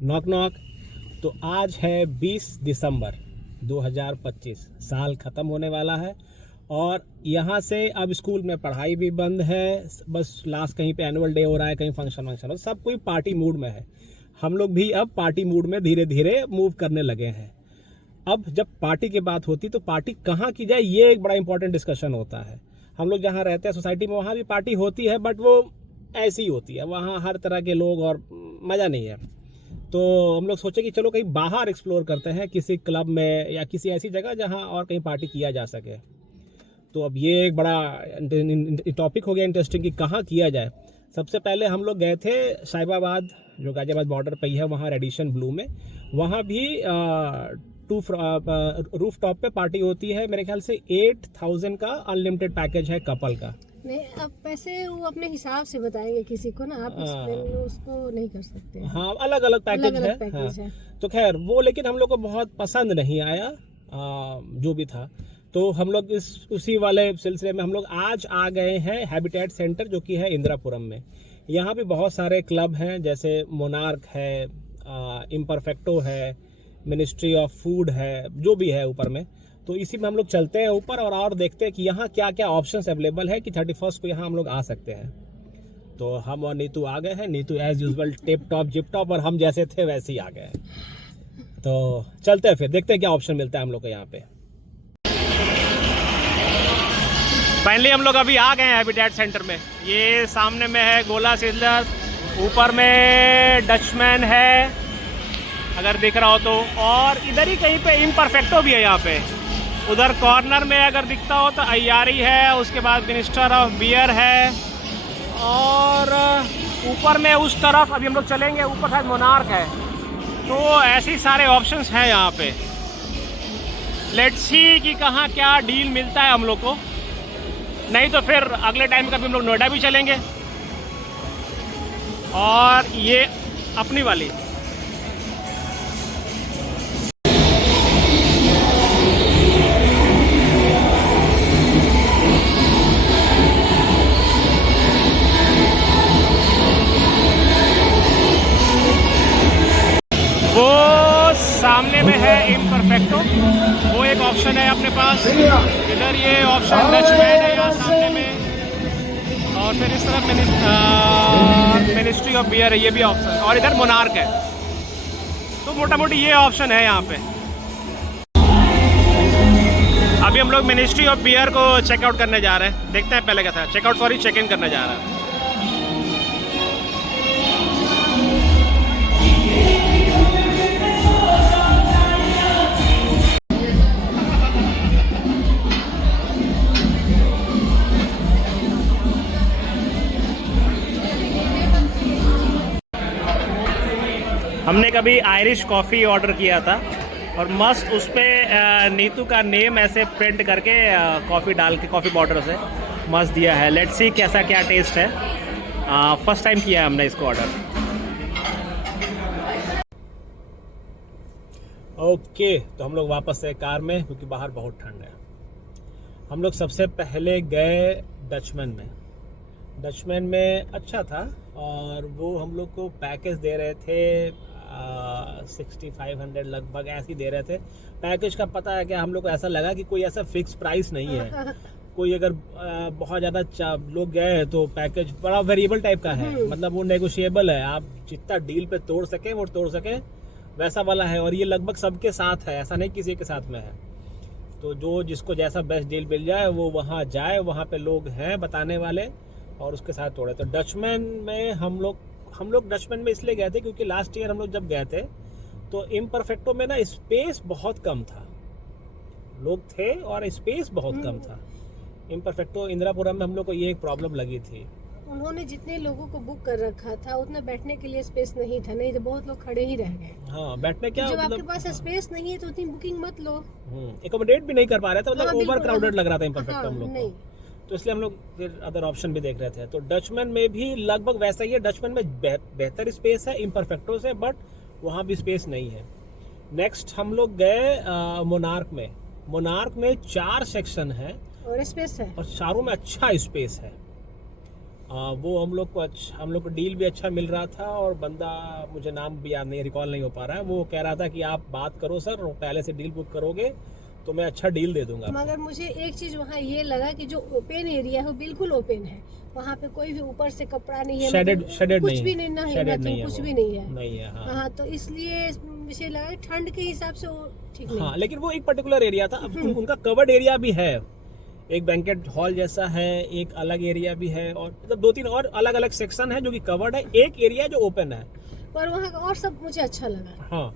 Knock knock. तो आज है 20 दिसंबर 2025, साल ख़त्म होने वाला है और यहाँ से अब स्कूल में पढ़ाई भी बंद है। बस लास्ट कहीं पे एनुअल डे हो रहा है, कहीं फंक्शन हो, सब कोई पार्टी मूड में है। हम लोग भी अब पार्टी मूड में धीरे धीरे मूव करने लगे हैं। अब जब पार्टी की बात होती तो पार्टी कहाँ की जाए, ये एक बड़ा इंपॉर्टेंट डिस्कशन होता है। हम लोग जहाँ रहते हैं सोसाइटी में, वहाँ भी पार्टी होती है, बट वो ऐसी होती है, वहाँ हर तरह के लोग और मज़ा नहीं है। तो हम लोग सोचे कि चलो कहीं बाहर एक्सप्लोर करते हैं, किसी क्लब में या किसी ऐसी जगह जहाँ और कहीं पार्टी किया जा सके। तो अब ये एक बड़ा टॉपिक हो गया इंटरेस्टिंग कि कहाँ किया जाए। सबसे पहले हम लोग गए थे साहिबाबाद, जो गाजियाबाद बॉर्डर पर ही है, वहाँ रेडिशन ब्लू में। वहाँ भी रूफ टॉप पे पार्टी होती है। मेरे ख्याल से 8,000 का अनलिमिटेड पैकेज है कपल का। नहीं, अब पैसे वो अपने हिसाब से बताएंगे किसी को ना, आप उसको नहीं कर सकते। हाँ, अलग अलग पैकेज है। हाँ। तो खैर वो, लेकिन हम लोग को बहुत पसंद नहीं आया जो भी था। तो हम लोग उसी वाले सिलसिले में हम लोग आज आ गए हैं हैबिटेट सेंटर, जो कि है इंदिरापुरम में। यहाँ भी बहुत सारे क्लब हैं, जैसे मोनार्क है, इम्परफेक्टो है, मिनिस्ट्री ऑफ फूड है, जो भी है ऊपर में। तो इसी में हम लोग चलते हैं ऊपर और देखते हैं कि यहाँ क्या क्या ऑप्शंस अवेलेबल है कि 31 को यहाँ हम लोग आ सकते हैं। तो हम और नीतू आ गए हैं। Neetu as usual tip top zip top, और हम जैसे थे वैसे ही आ गए हैं। तो चलते हैं, फिर देखते हैं क्या ऑप्शन मिलता है हम लोग को यहाँ पे। फाइनली हम लोग अभी आ गए हैं हैबिटेट सेंटर में। ये सामने में है गोला सिजलर, ऊपर में डचमैन है अगर दिख रहा हो तो, और इधर ही कहीं पे इम्परफेक्टो भी है यहाँ पे। उधर कॉर्नर में अगर दिखता हो तो अयारी है, उसके बाद मिनिस्टर ऑफ बियर है, और ऊपर में उस तरफ अभी हम लोग चलेंगे, ऊपर शायद मोनार्क है। तो ऐसे ही सारे ऑप्शंस हैं यहाँ पे। लेट्स सी कि कहाँ क्या डील मिलता है हम लोग को। नहीं तो फिर अगले टाइम कभी हम लोग नोएडा भी चलेंगे। और ये अपनी वाली सामने में है इम्परफेक्टो, वो एक ऑप्शन है अपने पास। इधर ये ऑप्शन डचमैन है यहाँ सामने में, और फिर इस तरफ मिनिस्ट्री ऑफ बियर है, ये भी ऑप्शन, और इधर मोनार्क है। तो मोटा मोटी ये ऑप्शन है यहाँ पे। अभी हम लोग मिनिस्ट्री ऑफ बियर को चेकआउट करने जा रहे हैं। देखते हैं पहले कैसा है। चेकआउट सॉरी, चेक इन करने जा रहे हैं। हमने कभी आयरिश कॉफ़ी ऑर्डर किया था और मस्त उस पर नीतू का नेम ऐसे प्रिंट करके कॉफ़ी डाल के कॉफ़ी पाउडर से मस्त दिया है। लेट्स सी कैसा क्या टेस्ट है। फर्स्ट टाइम किया है हमने इसको ऑर्डर। ओके, तो हम लोग वापस से कार में, क्योंकि बाहर बहुत ठंड है। हम लोग सबसे पहले गए डचमैन में। डचमैन में अच्छा था, और वो हम लोग को पैकेज दे रहे थे 6500 लगभग ऐसे ही दे रहे थे। पैकेज का पता है क्या, हम लोग को ऐसा लगा कि कोई ऐसा फिक्स प्राइस नहीं है। कोई अगर बहुत ज़्यादा लोग गए तो पैकेज बड़ा वेरिएबल टाइप का है, मतलब वो नेगोशिएबल है। आप जितना डील पे तोड़ सकें वो तोड़ सकें, वैसा वाला है। और ये लगभग सबके साथ है, ऐसा नहीं किसी के साथ में है। तो जो जिसको जैसा बेस्ट डील मिल जाए वो वहाँ जाए, वहाँ पे लोग हैं बताने वाले, और उसके साथ तोड़े। तो डचमैन में हम लोग डचमैन में इसलिए गए थे क्योंकि लास्ट ईयर हम लोग जब गए थे तो इम्परफेक्टो में ना स्पेस बहुत कम था, लोग थे और स्पेस बहुत कम था। इम्परफेक्टो इंदिरापुरम में हम लोग को ये एक प्रॉब्लम लगी थी। उन्होंने जितने लोगों को बुक कर रखा था उतना बैठने के लिए स्पेस नहीं था, नहीं तो बहुत लोग खड़े ही रह गए। हाँ, बैठने क्या, जब आपके पास स्पेस नहीं है तो उतनी बुकिंग मत लो। एकोमोडेट भी नहीं कर पा रहे थे, मतलब ओवर क्राउडेड लग रहा था इम्परफेक्टो हम लोग को। तो इसलिए हम लोग फिर अदर ऑप्शन भी देख रहे थे। तो डचमैन में भी लगभग वैसा ही है। डचमैन में बेहतर स्पेस है इम्परफेक्टो से, बट वहाँ भी स्पेस नहीं है। नेक्स्ट हम लोग गए मोनार्क में। मोनार्क में 4 सेक्शन है और स्पेस है, और चारों में अच्छा स्पेस है। वो हम लोग को डील भी अच्छा मिल रहा था, और बंदा मुझे नाम भी याद नहीं, रिकॉल नहीं हो पा रहा है, वो कह रहा था कि आप बात करो सर, पहले से डील बुक करोगे तो मैं अच्छा डील दे दूंगा। मगर मुझे एक चीज वहाँ ये लगा कि जो ओपन एरिया है वो बिल्कुल ओपन है, वहाँ पे कोई भी ऊपर से कपड़ा नहीं है, शेडेड कुछ नहीं भी है, नहीं, ना शेडेड नहीं है, कुछ वो भी नहीं है। नहीं है। हाँ, हाँ, तो इसलिए मुझे लगा कि ठंड के हिसाब से वो ठीक नहीं हाँ, है। लेकिन वो एक पर्टिकुलर एरिया था। अब उनका कवर्ड एरिया भी है, एक बैंकेट हॉल जैसा है, एक अलग एरिया भी है, और मतलब 2-3 और अलग अलग सेक्शन है जो कि कवर्ड है, एक एरिया जो ओपन है। पर वहाँ का और सब मुझे अच्छा लगा। हाँ,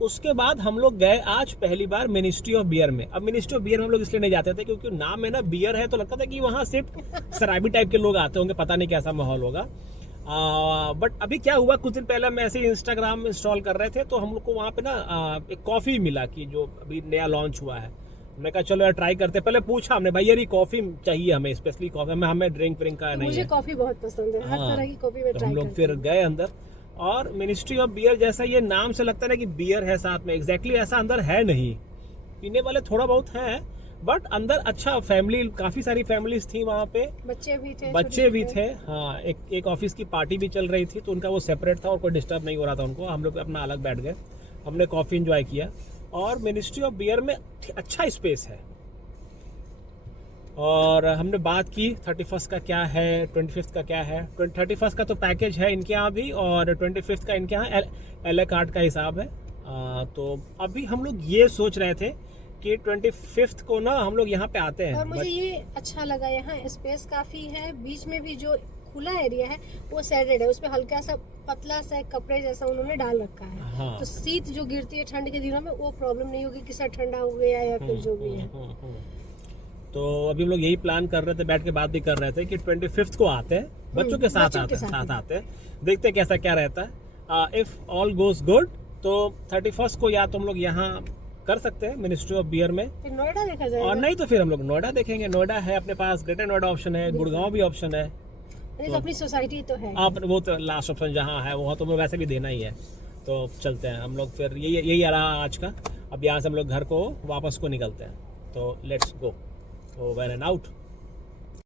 उसके बाद हम लोग गए आज पहली बार मिनिस्ट्री ऑफ बियर में। अब मिनिस्ट्री ऑफ बियर में हम लोग इसलिए नहीं जाते थे क्योंकि नाम में ना बियर है, तो लगता था कि वहाँ सिर्फ शराबी टाइप के लोग आते होंगे, पता नहीं कैसा माहौल होगा। बट अभी क्या हुआ, कुछ दिन पहले हम ऐसे ही इंस्टाग्राम इंस्टॉल कर रहे थे, तो हम लोग को वहाँ पे ना एक कॉफ़ी मिला कि जो अभी नया लॉन्च हुआ है। हमने कहा चलो यार ट्राई करते। पहले पूछा हमने, भाई यार ये कॉफ़ी चाहिए हमें, स्पेशली कॉफ़ी, हमें ड्रिंक व्रिंक का नहीं मुझे है। कॉफी बहुत पसंद है, हर तरह की कॉफी में तो ट्राई हम लोग करती फिर हूँ। गए अंदर, और मिनिस्ट्री ऑफ बियर जैसा ये नाम से लगता है ना कि बियर है साथ में, एग्जैक्टली ऐसा अंदर है नहीं। पीने वाले थोड़ा बहुत हैं, बट अंदर अच्छा फैमिली, काफ़ी सारी फैमिलीज थी वहाँ पे, बच्चे भी थे, बच्चे भी छोटे-छोटे। थे। हाँ, एक ऑफिस की पार्टी भी चल रही थी, तो उनका वो सेपरेट था और कोई डिस्टर्ब नहीं हो रहा था उनको। हम लोग अपना अलग बैठ गए, हमने कॉफ़ी इंजॉय किया, और मिनिस्ट्री ऑफ बियर में अच्छा स्पेस है। और हमने बात की 31st का क्या है, 25th का क्या है। 31st का तो पैकेज है इनके यहाँ भी, और 25th का इनके यहाँ एल कार्ड का हिसाब है। तो अभी हम लोग ये सोच रहे थे कि 25th को ना हम लोग यहाँ पे आते हैं। और मुझे ये अच्छा लगा, यहाँ स्पेस काफी है, बीच में भी जो खुला एरिया है वो शेडेड है, उसमें हल्का सा पतला सा कपड़े जैसा उन्होंने डाल रखा है। हाँ। तो शीत जो गिरती है ठंड के दिनों में वो प्रॉब्लम नहीं होगी कि सर ठंडा हो गया या फिर जो भी है। तो अभी हम लोग यही प्लान कर रहे थे, बैठ के बात भी कर रहे थे कि 25th को आते हैं, बच्चों के साथ आते हैं, देखते हैं कैसा क्या रहता है। इफ ऑल गोज गुड तो 31st को या तो हम लोग यहाँ कर सकते हैं मिनिस्ट्री ऑफ बियर में, फिर नोएडा देखा जाएगा, और नहीं तो फिर हम लोग नोएडा देखेंगे। नोएडा है अपने पास, ग्रेटर नोएडा ऑप्शन है, गुड़गांव भी ऑप्शन है। नहीं तो अपनी सोसाइटी तो है। आप वो तो लास्ट ऑप्शन जहाँ है वहाँ तो हमें वैसे भी देना ही है। तो चलते हैं हम लोग, फिर यही रहा आज का। अब यहाँ से हम लोग घर को वापस को निकलते हैं, तो let's go. Over and out.